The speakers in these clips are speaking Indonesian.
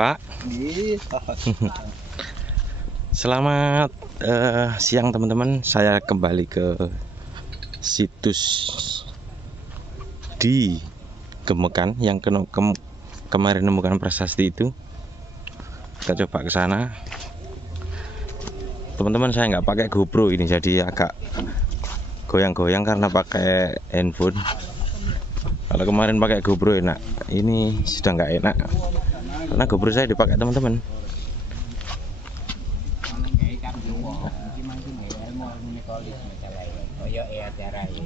Pak. Selamat siang teman-teman. Saya kembali ke situs di Gemekan yang kemarin menemukan prasasti itu. Kita coba ke sana. Teman-teman, saya nggak pakai GoPro ini, jadi agak goyang-goyang karena pakai handphone. Kalau kemarin pakai GoPro enak, ini sudah nggak enak karena GoPro saya dipakai teman-teman.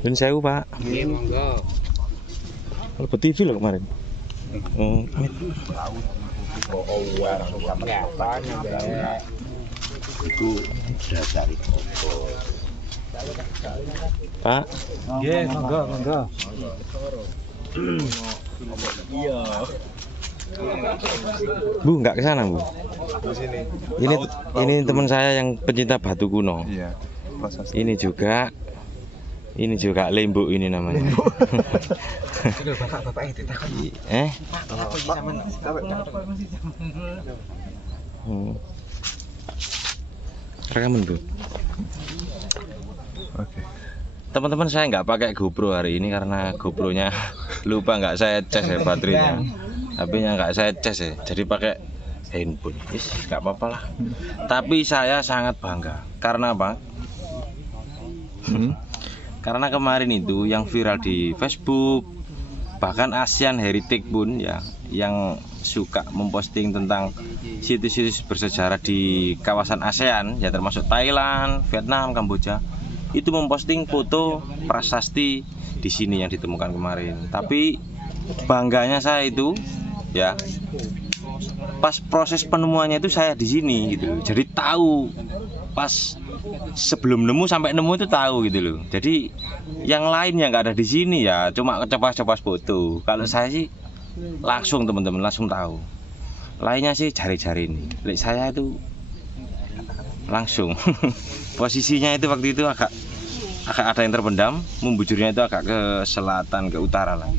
Ini saya Pak. Kalau TV loh kemarin. Itu dari Pak. Iya, monggo. Iya. Bu, nggak ke sana, Bu. Di sini. Ini teman saya yang pencinta batu kuno. Iya. Ini juga Lembu ini namanya. Bapak itu takut. Rekaman, Bu. Oke. Teman-teman, saya nggak pakai GoPro hari ini karena GoPro-nya lupa nggak saya cas ya baterainya. HP-nya nggak saya cas ya, jadi pakai handphone. Nggak apa-apa lah. Tapi saya sangat bangga. Karena apa? Karena kemarin itu yang viral di Facebook, bahkan ASEAN Heritage pun ya, yang suka memposting tentang situs-situs bersejarah di kawasan ASEAN, ya termasuk Thailand, Vietnam, Kamboja, itu memposting foto prasasti di sini yang ditemukan kemarin. Tapi bangganya saya itu ya, pas proses penemuannya itu saya di sini gitu. Jadi tahu pas sebelum nemu sampai nemu itu tahu gitu loh. Jadi yang lain yang nggak ada di sini ya cuma coba-coba foto. Kalau saya sih langsung teman-teman langsung tahu. Lainnya sih cari-cari ini. Saya itu langsung. Posisinya itu waktu itu agak ada yang terpendam, membujurnya itu agak ke selatan, ke utara lah.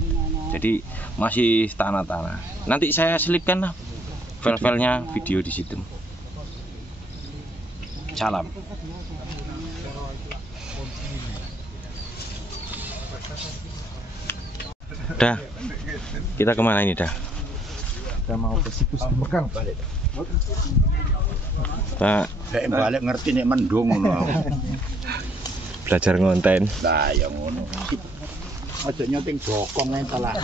Jadi masih tanah-tanah. Nanti saya selipkan lah file-filenya video di situ. Salam. Dah, kita kemana ini dah? Kita mau ke situs Gemekan. Pak, Kayak balik ngerti nek mendung ngono. belajar ngonten. Lah ya ngono. Aja nyoting bokong entar lah.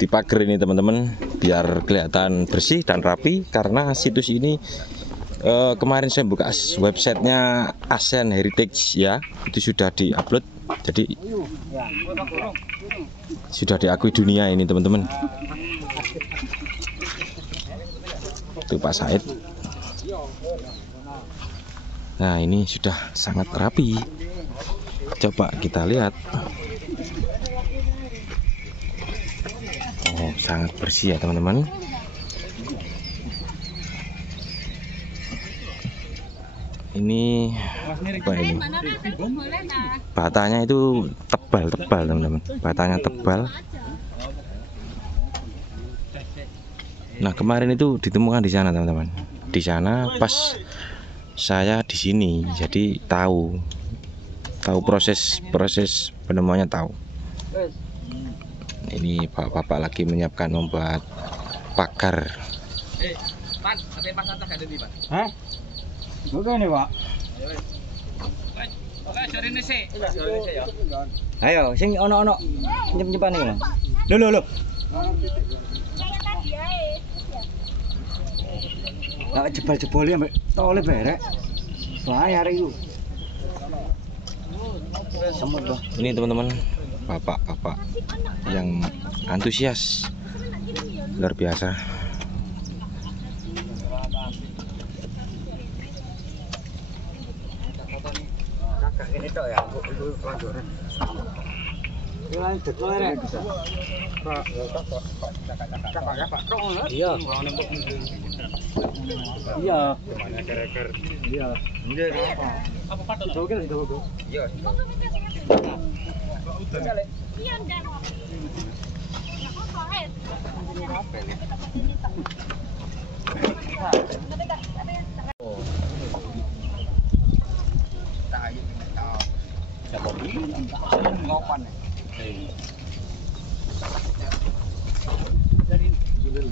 Di pagar ini teman-teman, biar kelihatan bersih dan rapi, karena situs ini kemarin saya buka websitenya ASEAN Heritage ya, itu sudah diupload, jadi sudah diakui dunia ini teman-teman. Itu Pak Said. Nah, ini sudah sangat rapi. Coba kita lihat. Oh, sangat bersih ya teman-teman. Ini apa ini? Batanya itu tebal teman-teman. Batanya tebal. Nah, kemarin itu ditemukan di sana teman-teman. Di sana pas saya di sini, jadi tahu proses penemuannya tahu. Ini bapak-bapak lagi menyiapkan membuat pagar. Pan, ada pasang tak ada di Pak? Hah? Bukan nih, Pak. Oke, cari ini sih. Ayo, sing ono nyep-nyepan iki lho. Lho. Lah jebol-jebole ambek tole berek. Bayar itu. Semut, Bang. Ini teman-teman, bapak-bapak yang antusias luar biasa. Ini tok ya, itu lanjuran. Iya. Iya. Iya. Apa patok? Iya.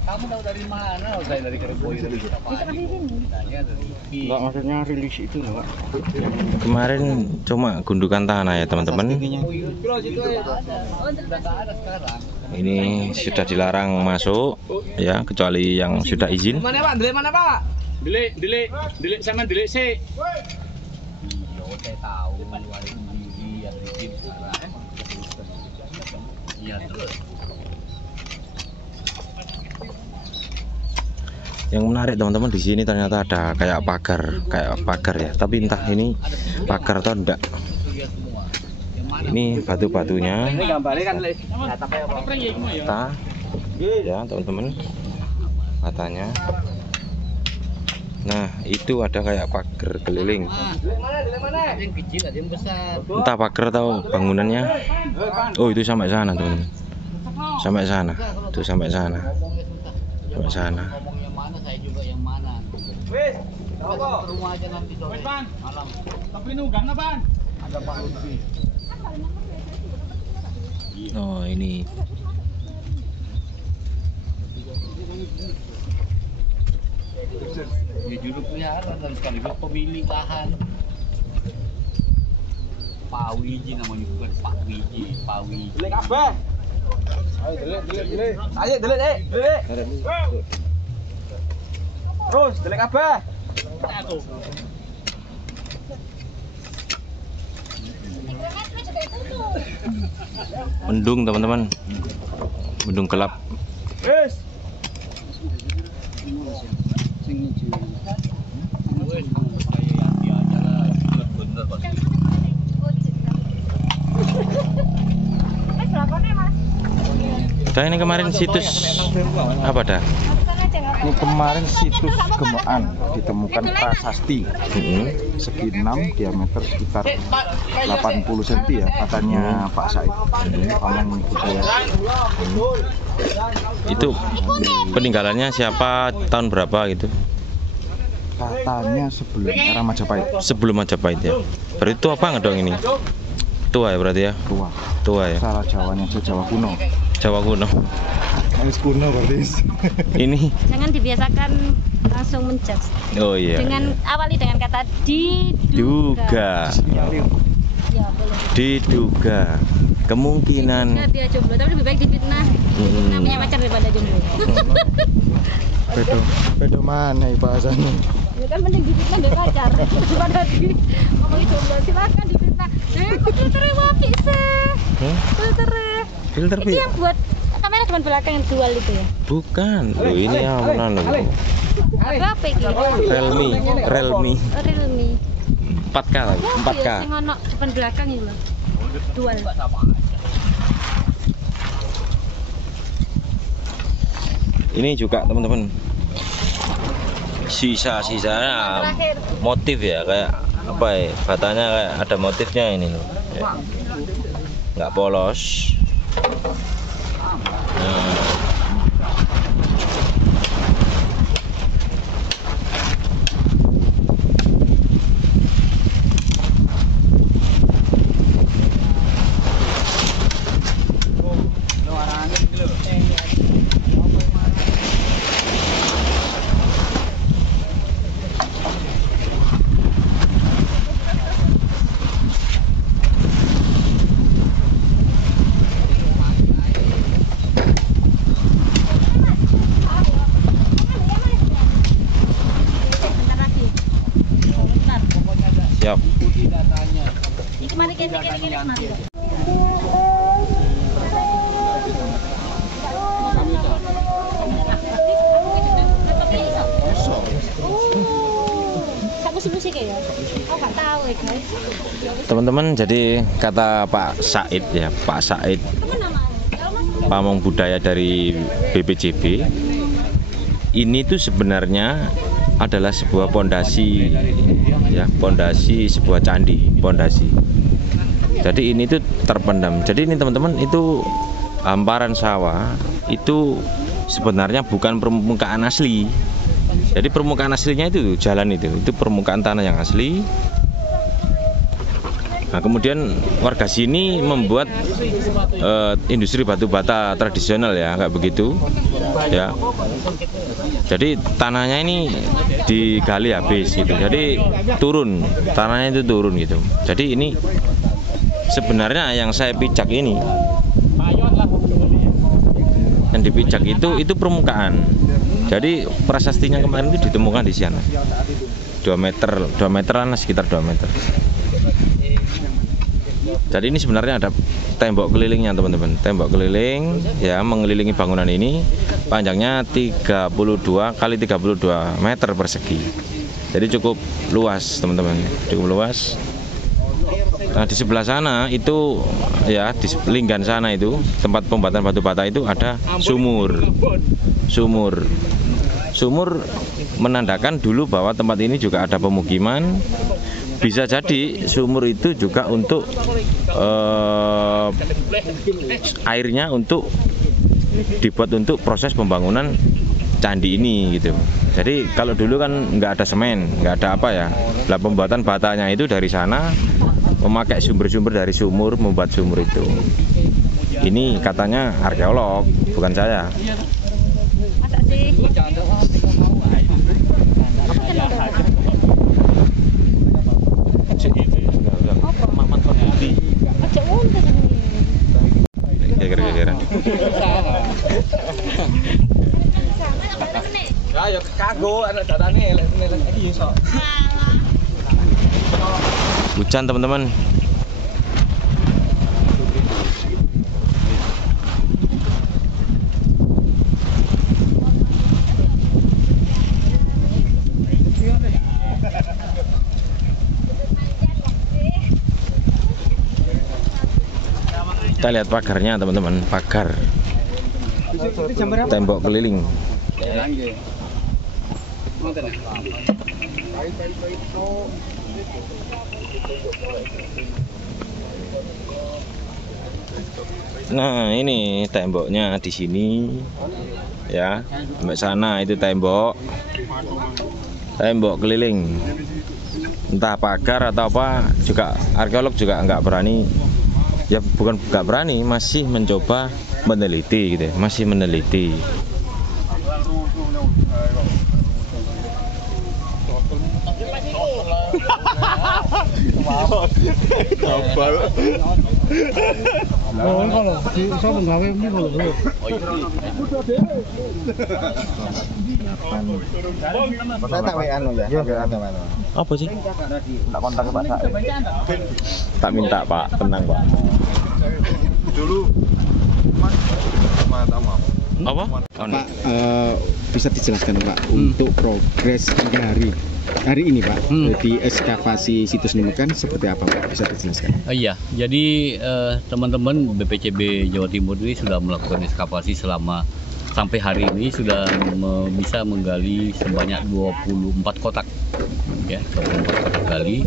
Kamu tahu dari mana? Saya dari Keriboy dari kita Enggak, maksudnya rilis itu loh. Kemarin cuma gundukan tanah ya teman-teman. Ini sudah dilarang masuk ya, kecuali yang sudah izin. Mana Pak? Delik mana Pak? Delik sama delik sih. Saya tahu hari ini yang izin sekarang. Iya terus. Yang menarik teman-teman, di sini ternyata ada kayak pagar ya, tapi entah ini pagar atau enggak. Ini batu-batunya bata ya teman-teman, batanya. Nah itu ada kayak pagar keliling, entah pagar atau bangunannya. Oh itu sampai sana teman-teman, sampai sana tuh, sampai sana, sampai sana. Saya juga yang mana? Wes, ke rumah aja nanti sore. Wes Bang, malam. Tapi nugang na Bang. Ada Pak Lutfi. Oh ini. Ya juru pelihara dan sekaligus pemilik lahan. Pak Wiji namanya, bukan Pak Wiji, Pak Wiji. Delik kabeh. Ayo delik. Ayo delik. Terus delik kabeh. Mendung teman-teman, mendung gelap. Wes. Dah ini kemarin situs apa dah? Ini kemarin situs Gemekan ditemukan prasasti segi 6, diameter sekitar 80 cm ya, katanya Pak Said. Pamong budaya. Itu peninggalannya siapa, tahun berapa gitu? Katanya sebelum era Majapahit. Sebelum Majapahit ya. Berarti itu apa ngedong ini? Tua ya berarti ya? Tua ya. Salah Jawanya aja Jawa kuno. Jawa kuno. Harus kuno berarti. Ini jangan dibiasakan langsung menjudge. oh iya. Awali dengan kata diduga. Diduga. Ya, boleh. Diduga. Kemungkinan. Diduga dia jomblo, tapi lebih baik difitnah. Namanya pacar daripada jomblo. Bedo mana bahasanya? Ya kan mending difitnah deh pacar daripada di ngomongin jomblo. Silakan difitnah. Kok filternya wapi sih? Filternya. Filter Itu yang buat kamera depan belakang yang dual itu ya? Bukan. Loh ini yang mana loh? Apa iki? Realme. Realme. 4K lagi, 4K. Sing ono depan belakang itu loh. Dual. Ini juga teman-teman, sisa-sisanya motif ya, kayak apa ya, batanya kayak ada motifnya ini loh ya. Nggak polos. Nah. Siap. Iki mari kene mari. Teman-teman, jadi kata Pak Said ya, Pak Said pamong budaya dari BPJB, ini tuh sebenarnya adalah sebuah pondasi ya, pondasi sebuah candi, pondasi. Jadi ini tuh terpendam. Jadi ini teman-teman, itu hamparan sawah itu sebenarnya bukan permukaan asli. Jadi permukaan aslinya itu jalan itu permukaan tanah yang asli. Nah, kemudian warga sini membuat industri batu bata tradisional ya, kayak begitu ya. Jadi tanahnya ini digali habis gitu. Jadi turun, tanahnya itu turun gitu. Jadi ini sebenarnya yang saya pijak ini, yang dipijak itu permukaan. Jadi prasastinya kemarin itu ditemukan di sana 2 meteran, sekitar 2 meter. Jadi ini sebenarnya ada tembok kelilingnya teman-teman, tembok keliling ya mengelilingi bangunan ini, panjangnya 32 kali 32 meter persegi. Jadi cukup luas teman-teman, cukup luas. Nah di sebelah sana itu ya di linggan sana itu tempat pembuatan batu bata itu ada sumur menandakan dulu bahwa tempat ini juga ada pemukiman. Bisa jadi sumur itu juga untuk airnya untuk dibuat untuk proses pembangunan candi ini gitu. Jadi kalau dulu kan nggak ada semen, nggak ada apa ya, lah pembuatan batanya itu dari sana memakai sumber-sumber dari sumur, membuat sumur itu. Ini katanya arkeolog, bukan saya. Kira-kira. Ayo kago anak datangnya lagi iso. Hujan teman-teman. Kita lihat pagarnya teman-teman, pagar tembok keliling. Nah ini temboknya di sini ya, sampai sana itu tembok keliling. Entah pagar atau apa, juga arkeolog juga nggak berani. Ya bukan nggak berani, masih mencoba meneliti gitu, masih meneliti. Apa sih? Tak kontak ke Pak Said. Tak minta Pak, tenang Pak. Dulu Apa? Pak, bisa dijelaskan Pak untuk progres hingga hari ini Pak di ekskavasi situs Nemukan seperti apa Pak? Bisa dijelaskan? Iya, jadi teman-teman BPCB Jawa Timur ini sudah melakukan ekskavasi sampai hari ini sudah bisa menggali sebanyak 24 kotak, ya 24 kotak gali.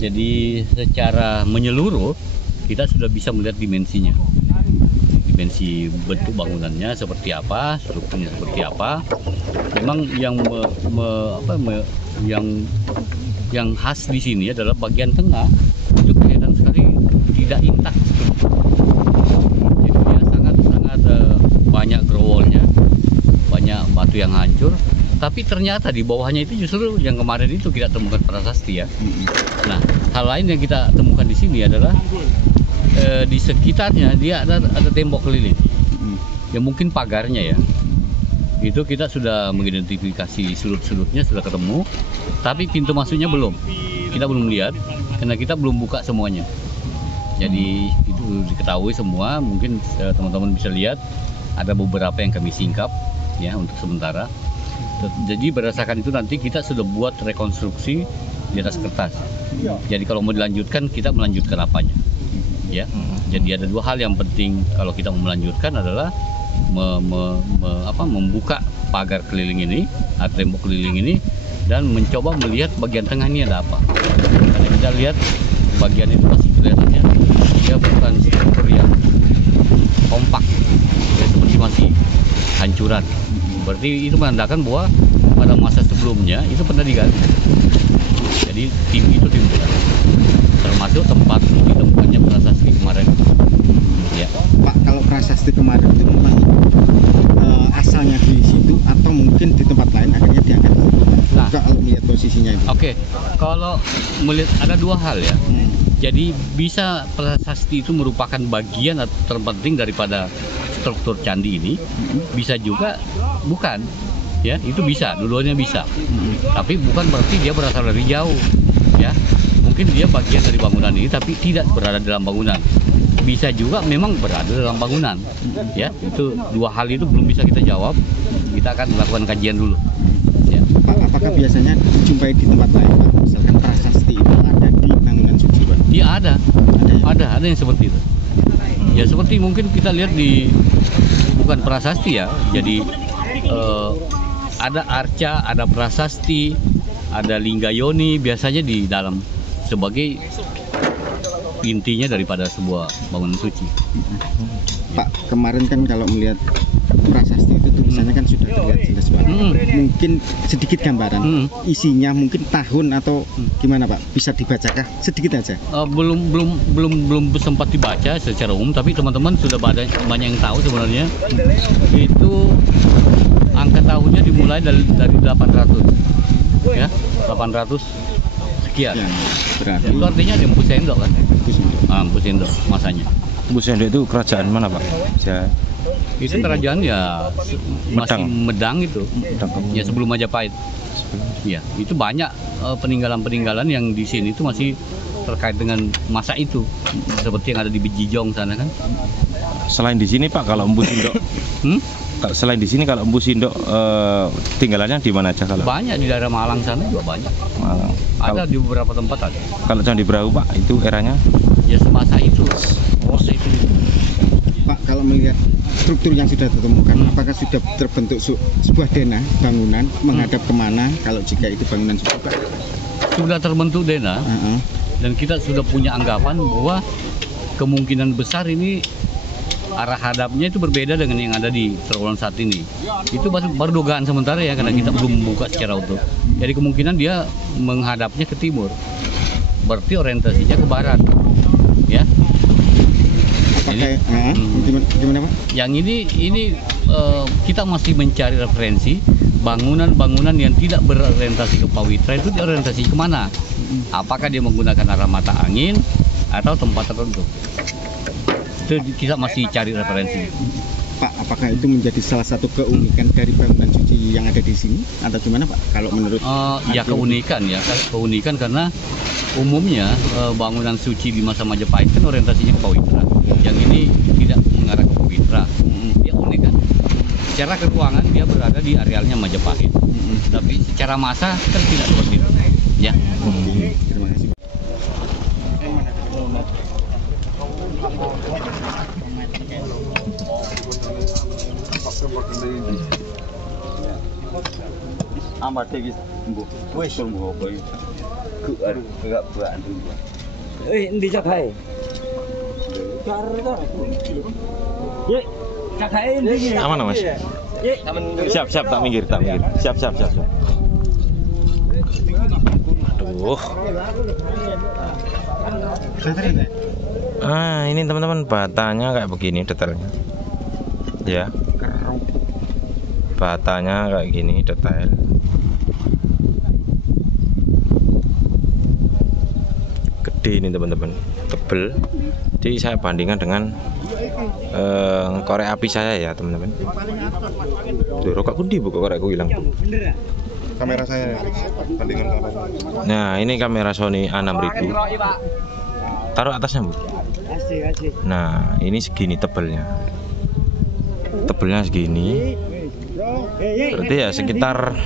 Jadi secara menyeluruh kita sudah bisa melihat dimensinya. Dimensi bentuk bangunannya seperti apa, strukturnya seperti apa. Memang yang khas di sini adalah bagian tengah itu kelihatan sekali tidak intak. Jadi dia sangat banyak growolnya, banyak batu yang hancur. Tapi ternyata di bawahnya itu justru yang kemarin itu kita temukan prasasti ya. Nah, hal lain yang kita temukan di sini adalah di sekitarnya dia ada tembok keliling. Ya mungkin pagarnya ya. Itu kita sudah mengidentifikasi sudut-sudutnya sudah ketemu, tapi pintu masuknya belum. Kita belum lihat karena kita belum buka semuanya. Jadi itu diketahui semua, mungkin teman-teman bisa lihat ada beberapa yang kami singkap ya untuk sementara. Jadi berdasarkan itu nanti kita sudah buat rekonstruksi di atas kertas. Jadi kalau mau dilanjutkan kita melanjutkan apanya. Ya. Jadi ada dua hal yang penting kalau kita mau melanjutkan adalah membuka pagar keliling ini atau tembok keliling ini dan mencoba melihat bagian tengah ini ada apa. Karena kita lihat bagian itu masih kelihatannya dia bukan struktur yang kompak, ya, seperti masih hancuran. Berarti itu menandakan bahwa pada masa sebelumnya itu pernah diganti. Jadi tim itu dimulai, termasuk tempat ditemukannya prasasti kemarin. Ya. Pak, kalau prasasti kemarin itu memang asalnya di situ atau mungkin di tempat lain akhirnya diangkat? Nah, kalau melihat posisinya itu. Oke, kalau melihat ada dua hal ya. Jadi bisa prasasti itu merupakan bagian terpenting daripada struktur candi ini. Bisa juga bukan. Ya, itu bisa, dua-duanya bisa. Tapi bukan berarti dia berasal dari jauh. Ya, mungkin dia bagian dari bangunan ini tapi tidak berada dalam bangunan. Bisa juga memang berada dalam bangunan. Ya, itu dua hal itu belum bisa kita jawab. Kita akan melakukan kajian dulu. Ya. Pak, apakah biasanya dijumpai di tempat lain, Pak? Misalkan prasasti itu ada di bangunan suci, Pak? Ya ada. Ada ya? Ada yang seperti itu. Ya seperti mungkin kita lihat di bukan prasasti ya. Jadi ada arca, ada prasasti, ada linggayoni biasanya di dalam sebagai intinya daripada sebuah bangunan suci. Pak, kemarin kan kalau melihat prasasti itu tulisannya kan sudah terlihat jelas, Pak. Mungkin sedikit gambaran isinya, mungkin tahun atau gimana, Pak? Bisa dibacakah sedikit aja? Belum sempat dibaca secara umum, tapi teman-teman sudah banyak yang tahu sebenarnya. Itu angka tahunnya dimulai dari 800. Ya, 800 sekian. Ya, berarti itu artinya ada Empu Sendok kan? Empu Sendok masanya. Empu Sendok itu kerajaan mana, Pak? Itu kerajaan ya masih Medang itu. Ya sebelum Majapahit. Ya, itu banyak peninggalan-peninggalan yang di sini itu masih terkait dengan masa itu. Seperti yang ada di Bejijong sana kan. Selain di sini, Pak, kalau Empu Sindok selain di sini kalau Empu Sindok tinggalannya di mana aja kalau? Banyak di daerah Malang sana juga banyak. Malang. Ada di beberapa tempat ada. Kalau Candi Brahu, Pak, itu eranya? Ya semasa itu. Masa itu. Pak, kalau melihat struktur yang sudah ditemukan, apakah sudah terbentuk sebuah denah bangunan menghadap kemana kalau jika itu bangunan suci, Pak? Sudah terbentuk denah dan kita sudah punya anggapan bahwa kemungkinan besar ini arah hadapnya itu berbeda dengan yang ada di terowongan saat ini. Itu baru dugaan sementara ya, karena kita belum membuka secara utuh. Jadi kemungkinan dia menghadapnya ke timur. Berarti orientasinya ke barat. Ya. Apakah gimana, Pak? Yang ini kita masih mencari referensi bangunan-bangunan yang tidak berorientasi ke Pawitra itu orientasi kemana? Apakah dia menggunakan arah mata angin atau tempat tertentu? Itu kita masih cari referensi. Pak, apakah itu menjadi salah satu keunikan dari bangunan suci yang ada di sini atau gimana, Pak? Kalau menurut ya keunikan karena umumnya bangunan suci di masa Majapahit kan orientasinya ke Pawitra. Yang ini tidak mengarah ke Pawitra. Dia unik kan. Secara keuangan dia berada di arealnya Majapahit. Tapi secara masa kan tidak seperti itu. Ya. Terima kasih. Amat lagi sembuh. Wes sembuh apa itu? Enggak buat dulu. Endi cakae? Ye, cakae endi? Aman, Mas? Siap, tak minggir. Siap. Aduh. Ini teman-teman batanya kayak begini detailnya. Ya. Batanya kayak gini detail. Gede ini teman-teman, tebel. Jadi saya bandingkan dengan korek api saya ya teman-teman. Tuh rokokku di buka korekku hilang. Kamera saya bandingkan kamera. Nah ini kamera Sony A6000. Taruh atasnya Bu. Nah ini segini tebelnya. Tebelnya segini. Berarti ya sekitar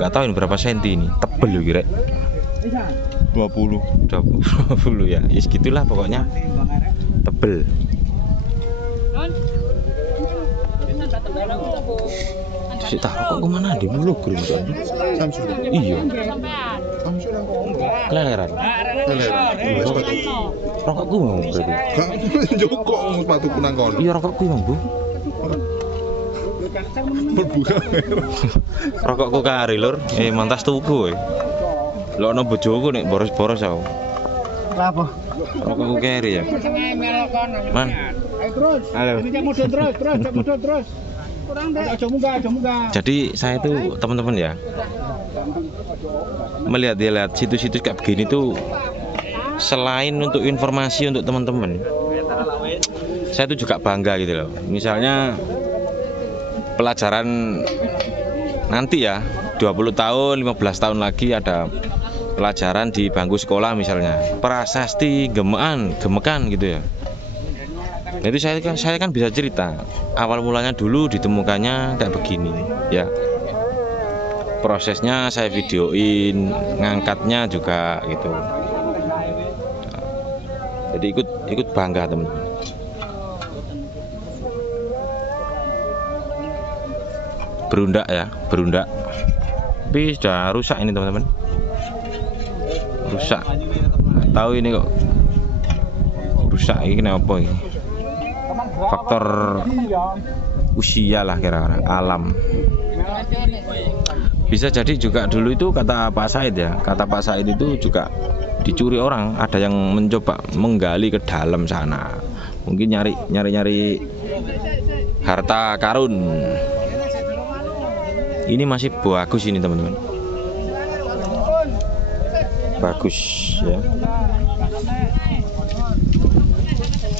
nggak tahu ini berapa senti ini. Tebel loh kira. 20 ya. Ya segitulah pokoknya. Tebel. Si taruh kok kemana di mulut guru? Iya. Keleleran. Rokokku mau berarti. Joko sepatu kunang kono. Iya rokokku mau, Bu. Berbuka. Rokokku kari lur. Mantas tuku. Lho ono bojoku nek boros-boros aku. Apa? Rokokku kari ya. Man. Halo. Terus. Jadi saya itu teman-teman ya melihat situs-situs kayak begini tuh selain untuk informasi untuk teman-teman, saya tuh juga bangga gitu loh. Misalnya pelajaran nanti ya 20 tahun, 15 tahun lagi ada pelajaran di bangku sekolah misalnya prasasti gemekan gitu ya. Jadi saya kan bisa cerita awal mulanya dulu ditemukannya kayak begini ya. Prosesnya saya videoin, ngangkatnya juga gitu. Jadi ikut bangga teman-teman. Berundak ya, berundak. Tapi sudah rusak ini teman-teman. Rusak. Nggak tahu ini kok rusak ini kenapa ini? Faktor usia lah kira-kira, alam. Bisa jadi juga dulu itu kata Pak Said ya, kata Pak Said itu juga dicuri orang, ada yang mencoba menggali ke dalam sana, mungkin nyari harta karun. Ini masih bagus ini teman-teman, bagus ya.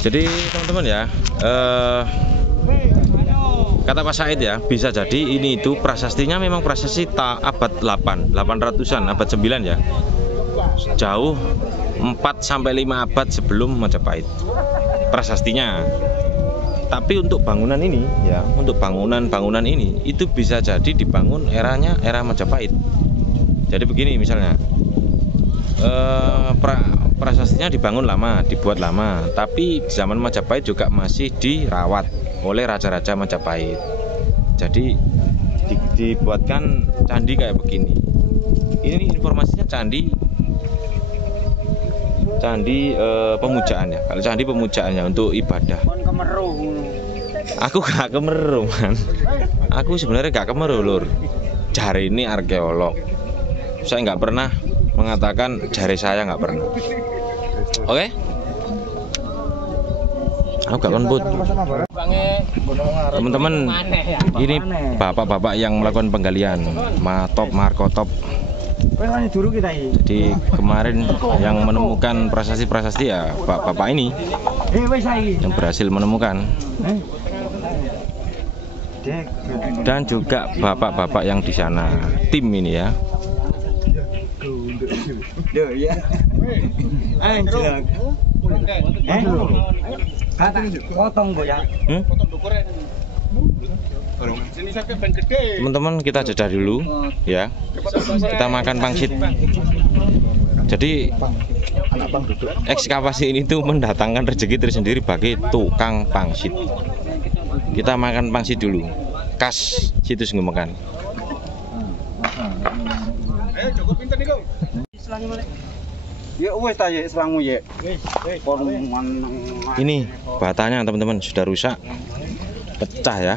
Jadi teman-teman ya, kata Pak Said ya, bisa jadi ini itu prasastinya memang prasasti abad 800-an, abad 9 ya. Jauh 4 sampai 5 abad sebelum Majapahit prasastinya. Tapi untuk bangunan ini ya, untuk bangunan ini itu bisa jadi dibangun era Majapahit. Jadi begini misalnya, prasastinya dibangun lama, dibuat lama, tapi zaman Majapahit juga masih dirawat oleh raja-raja Majapahit. Jadi dibuatkan candi kayak begini. Ini informasinya candi pemujaan ya. Kalau candi pemujaannya untuk ibadah. Aku gak kemeru man. Aku sebenarnya gak kemeru lur. Jari ini arkeolog. Saya nggak pernah mengatakan jari saya nggak pernah. Oke? Aku gak konput. Teman-teman, ini bapak-bapak yang melakukan penggalian markotop. Jadi kemarin yang menemukan prasasti ya bapak ini yang berhasil menemukan, dan juga bapak-bapak yang di sana, tim ini ya. Teman-teman, kita jeda dulu ya. Kita makan pangsit. Jadi ekskavasi ini tuh mendatangkan rezeki tersendiri bagi tukang pangsit. Kita makan pangsit dulu, khas situs Gemekan. Ini batanya teman-teman sudah rusak, pecah ya.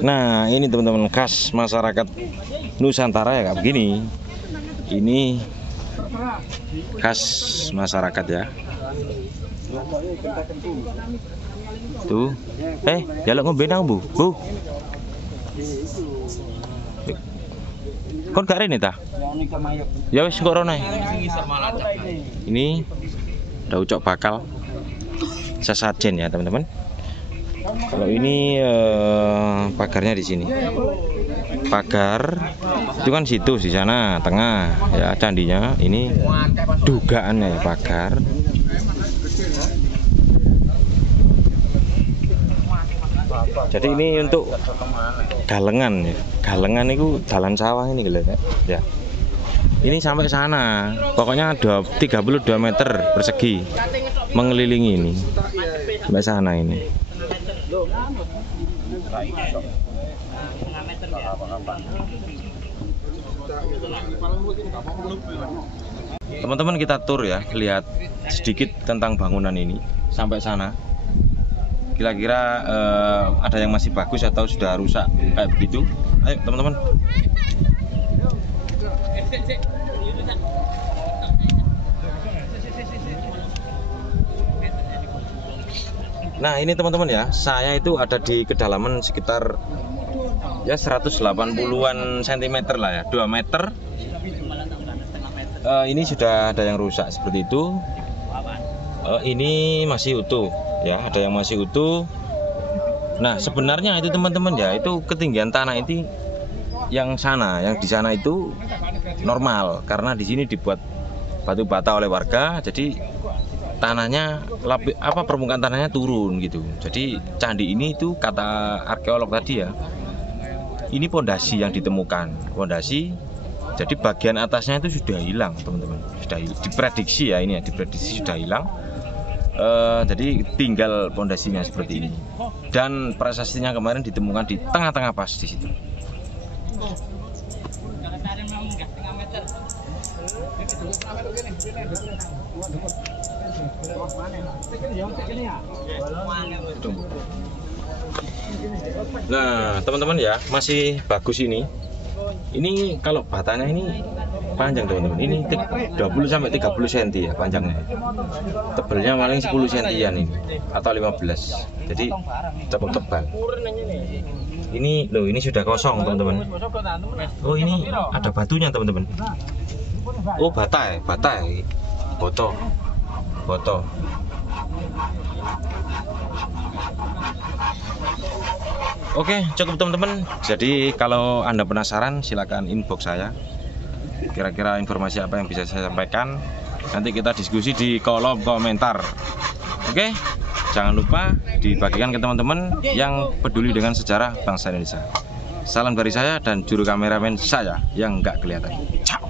Nah ini teman-teman, khas masyarakat Nusantara ya kayak begini. Ini khas masyarakat ya. Tuh, jaluk ngombe nang Bu. Kon gak rene ta? Ya wis kok rono. Ini daucok bakal sesajen ya teman-teman. Kalau ini pagarnya di sini. Pagar itu kan situs di sana tengah ya candinya. Ini dugaannya ya pagar. Jadi ini untuk galengan ya. Galengan itu dalan sawah ini ya. Ini sampai sana. Pokoknya 32 meter persegi mengelilingi ini. Sampai sana ini. Teman-teman, kita tur ya, lihat sedikit tentang bangunan ini sampai sana. Kira-kira ada yang masih bagus atau sudah rusak kayak begitu. Ayo teman-teman. Nah ini teman-teman ya, saya itu ada di kedalaman sekitar ya 180-an cm lah ya, 2 meter. Ini sudah ada yang rusak seperti itu. Ini masih utuh ya, ada yang masih utuh. Nah sebenarnya itu teman-teman ya, itu ketinggian tanah itu yang di sana itu normal, karena di sini dibuat batu bata oleh warga, jadi tanahnya permukaan tanahnya turun gitu. Jadi candi ini itu kata arkeolog tadi ya, ini pondasi yang ditemukan, pondasi. Jadi bagian atasnya itu sudah hilang teman-teman, sudah diprediksi ya, ini ya diprediksi sudah hilang. Jadi tinggal pondasinya seperti ini, dan prasastinya kemarin ditemukan di tengah-tengah pas di situ. Nah teman-teman ya, masih bagus ini. Ini kalau batanya ini panjang teman-teman, ini 20-30 cm ya panjangnya. Tebalnya paling 10 cm ini atau 15, jadi tebal. Ini loh, ini sudah kosong teman-teman. Oh ini ada batunya teman-teman. Oh batai, boto. Oke, cukup teman-teman. Jadi kalau Anda penasaran, silakan inbox saya. Kira-kira informasi apa yang bisa saya sampaikan, nanti kita diskusi di kolom komentar. Oke, jangan lupa dibagikan ke teman-teman yang peduli dengan sejarah bangsa Indonesia. Salam dari saya dan juru kameramen saya yang nggak kelihatan. Ciao.